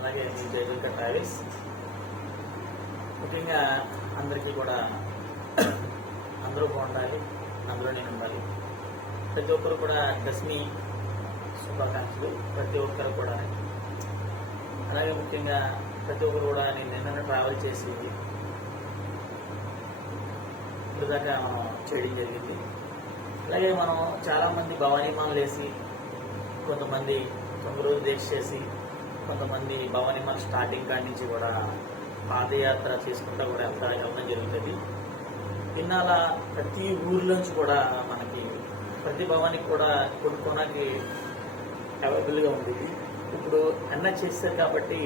అలాగే మీ జయదుర్గ ట్రావెల్స్. ముఖ్యంగా అందరికీ కూడా అందరూ బాగుండాలి, అందులో నేను ఉండాలి. ప్రతి ఒక్కరు కూడా దశమి శుభాకాంక్షలు ప్రతి ఒక్కరు కూడా. అలాగే ముఖ్యంగా ప్రతి ఒక్కరు కూడా నేను నిన్న ట్రావెల్ చేసి ఇదాకా మనం చేయడం జరిగింది. అలాగే మనం చాలామంది భవానీమాలు వేసి, కొంతమంది 9 రోజులు దీక్ష చేసి, కొంతమంది భవానీమాలు స్టార్టింగ్ కాడి నుంచి కూడా పాదయాత్ర చేసుకుంటూ కూడా వెళ్ళడం జరుగుతుంది. ఇన్నాళ్ళ ప్రతి ఊరిలోంచి కూడా మనకి ప్రతి భవానికి కూడా కొనుక్కోడానికి అవైలబుల్గా ఉండేది. ఇప్పుడు అన్న చేశారు కాబట్టి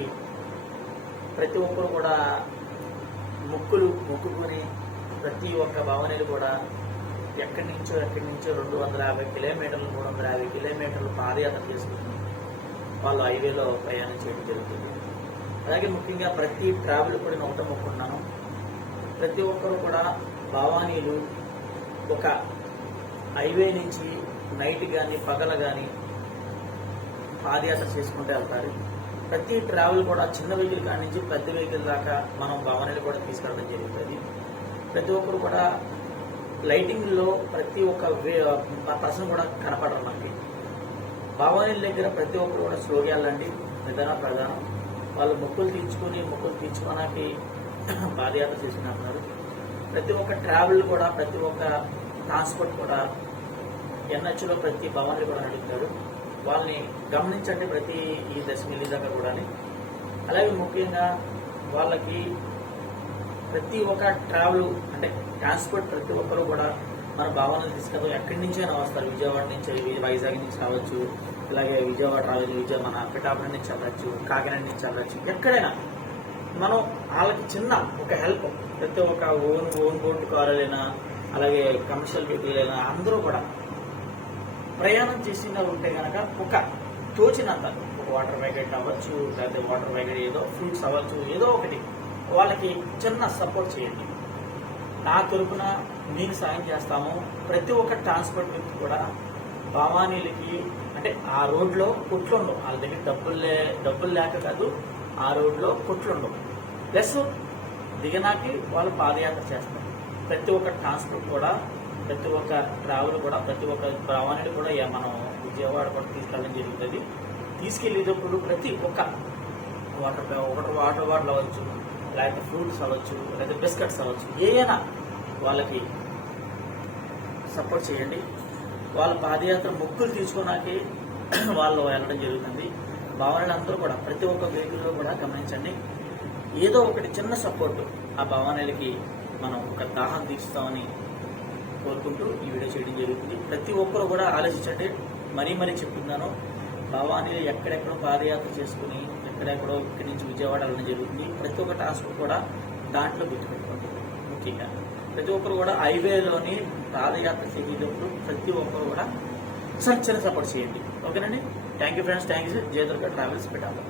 ప్రతి ఒక్కరు కూడా మొక్కుకొని ప్రతి ఒక్క భవనీలు కూడా ఎక్కడి నుంచో 250 కిలోమీటర్లు 350 కిలోమీటర్లు పాదయాత్ర చేసుకుని వాళ్ళు హైవేలో ప్రయాణం చేయడం జరుగుతుంది. అలాగే ముఖ్యంగా ప్రతి ట్రావెల్ కూడా నేను ఒకటే మొక్కున్నాను, ప్రతి ఒక్కరు కూడా భవానీలు ఒక హైవే నుంచి నైట్ కానీ పగల కానీ పాదయాత్ర చేసుకుంటూ వెళ్తారు. ప్రతి ట్రావెల్ కూడా చిన్న వెహికల్ కాడి నుంచి పెద్ద వెహికల్ దాకా మనం భవానీలు కూడా తీసుకెళ్ళడం జరుగుతుంది. ప్రతి ఒక్కరు కూడా లైటింగ్లో ప్రతి ఒక్క పర్సన్ కూడా కనపడరు. మనకి భవానీల దగ్గర ప్రతి ఒక్కరు కూడా స్లోగా వెళ్ళండి, ప్రధానం. వాళ్ళు మొక్కులు తీర్చుకోవడానికి పాదయాత్ర చేసుకుంటున్నారు. ప్రతి ఒక్క ట్రావెల్ కూడా ప్రతి ఒక్క ట్రాన్స్పోర్ట్ కూడా ఎన్హెచ్లో ప్రతి భవానీలు కూడా నడుపుతారు. వాళ్ళని గమనించండి ప్రతి ఈ దశమి దాకా కూడా. అలాగే ముఖ్యంగా వాళ్ళకి ప్రతి ఒక్క ట్రావెల్ అంటే ట్రాన్స్పోర్ట్ ప్రతి ఒక్కరు కూడా మన భావనలు తీసుకెళ్తాం. ఎక్కడి నుంచైనా వస్తారు, విజయవాడ నుంచి, వైజాగ్ నుంచి రావచ్చు, అలాగే విజయవాడ రావచ్చు, మన పిఠాపురం నుంచి వెళ్ళచ్చు, కాకినాడ నుంచి వెళ్ళచ్చు. ఎక్కడైనా మనం వాళ్ళకి చిన్న ఒక హెల్ప్, ప్రతి ఒక్క ఓన్ బోట్ కారులైనా అలాగే కమర్షియల్ వెహికల్ అయినా అందరూ కూడా ప్రయాణం చేసిన ఉంటే కనుక ఒక తోచినంత ఒక వాటర్ ప్యాకెట్ అవ్వచ్చు, లేకపోతే వాటర్ ప్యాకెట్ ఏదో ఫ్రూట్స్ అవ్వచ్చు, ఏదో ఒకటి వాళ్ళకి చిన్న సపోర్ట్ చేయండి. నా తరపున మీకు సాయం చేస్తాము. ప్రతి ఒక్క ట్రాన్స్పోర్ట్ వ్యక్తి కూడా భవానీలకి అంటే ఆ రోడ్లో కొట్లుండవు, వాళ్ళ దగ్గర డబ్బులు లేక కాదు, ఆ రోడ్లో కొట్లుండవు. ప్లస్ దిగనాకి వాళ్ళు పాదయాత్ర చేస్తారు. ప్రతి ఒక్క ట్రాన్స్పోర్ట్ కూడా ప్రతి ఒక్క ట్రావెల్ కూడా ప్రతి ఒక్క భవానీలు కూడా మనం విజయవాడ కూడా తీసుకెళ్ళడం జరుగుతుంది. తీసుకెళ్ళేటప్పుడు ప్రతి ఒక్క వాటర్ బాటిల్ అవ్వచ్చు, లేకపోతే ఫ్రూట్స్ అవ్వచ్చు, లేకపోతే బిస్కెట్స్ అవ్వచ్చు, ఏదైనా వాళ్ళకి సపోర్ట్ చేయండి. వాళ్ళ పాదయాత్ర మొక్కులు తీసుకోవడానికి వాళ్ళు వెళ్ళడం జరుగుతుంది. భవానీలు అందరూ కూడా ప్రతి ఒక్క వెహికల్లో కూడా గమనించండి, ఏదో ఒకటి చిన్న సపోర్ట్ ఆ భవానీలకి మనం ఒక దాహం తీర్చుతామని కోరుకుంటూ ఈ వీడియో చేయడం జరుగుతుంది. ప్రతి ఒక్కరు కూడా ఆలోచించండి. మరీ చెప్తున్నాను, భవానీలు ఎక్కడెక్కడో పాదయాత్ర చేసుకుని ఎక్కడెక్కడో ఇక్కడి నుంచి విజయవాడ వెళ్ళడం జరుగుతుంది. ప్రతి ఒక్క ట్రాన్స్పోర్ట్ కూడా దాంట్లో గుర్తుపెట్టుకోండి. ముఖ్యంగా ప్రతి ఒక్కరు కూడా హైవేలోని పాదయాత్ర చేసేటప్పుడు ప్రతి ఒక్కరు కూడా చిన్న సపోర్ట్ చేయండి. ఓకేనండి. Thank you friends. Thank you. Jayadurga travels పెట్టాలి.